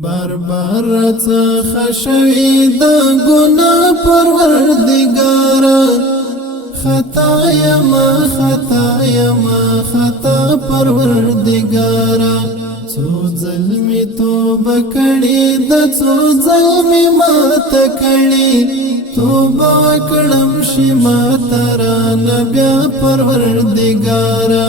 بار خشوی دا گناه پروردگارا خطا پروردگارا څو ظلمی توبه کړي د څو ظلمی مات کړي توبه کړم شي ماته رانه بیا پروردگارا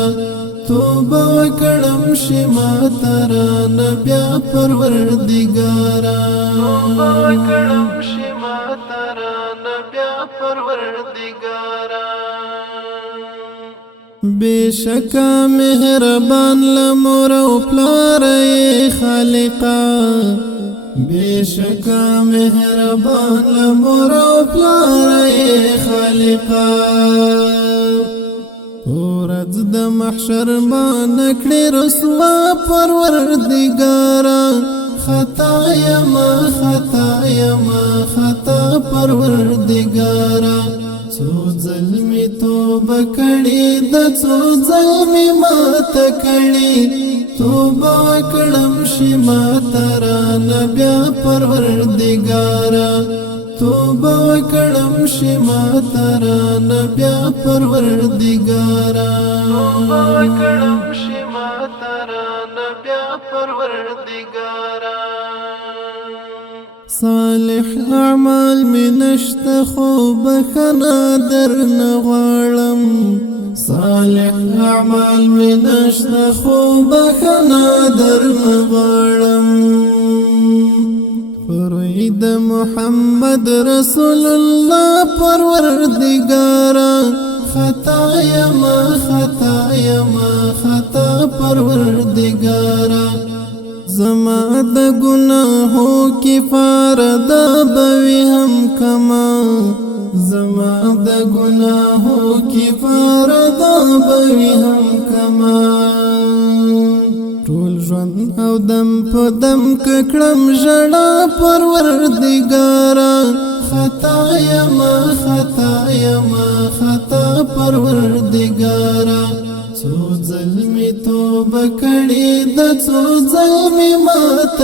توبه کړم شي ماته رانه بیا پروردگارا توبه کړم شي ماته رانه بیا پروردگارا بشکا مهربان لمور او پلار خالقا بشکا مهربان لمور او پلار خالقا ورځ د محشر باندې کړي رسوا پروردگارا خطا پروردگارا څو ظلمی توبه کړي د څو ظلمی مات کړي توبه کړم شي ماته رانه بیا پروردگارا توبه کړم شي ماته رانه بیا پروردگارا توبه کړم شي ماته رانه بیا پروردگارا صالح اعمال منشت خوب خنا در نغوالم صالح اعمال منشت خوب خنا در نغوالم فرید محمد رسول الله پروردگارا خطا پروردگارا زما د گناہو کفاره دا بوي هم کما زما د گناہو کفاره دا بوي هم کما ټول ژوند او دم په دم کړم ژړا پروردگارا خطا پروردگارا څو ظلمی توبه کړي د څو ظلمی مات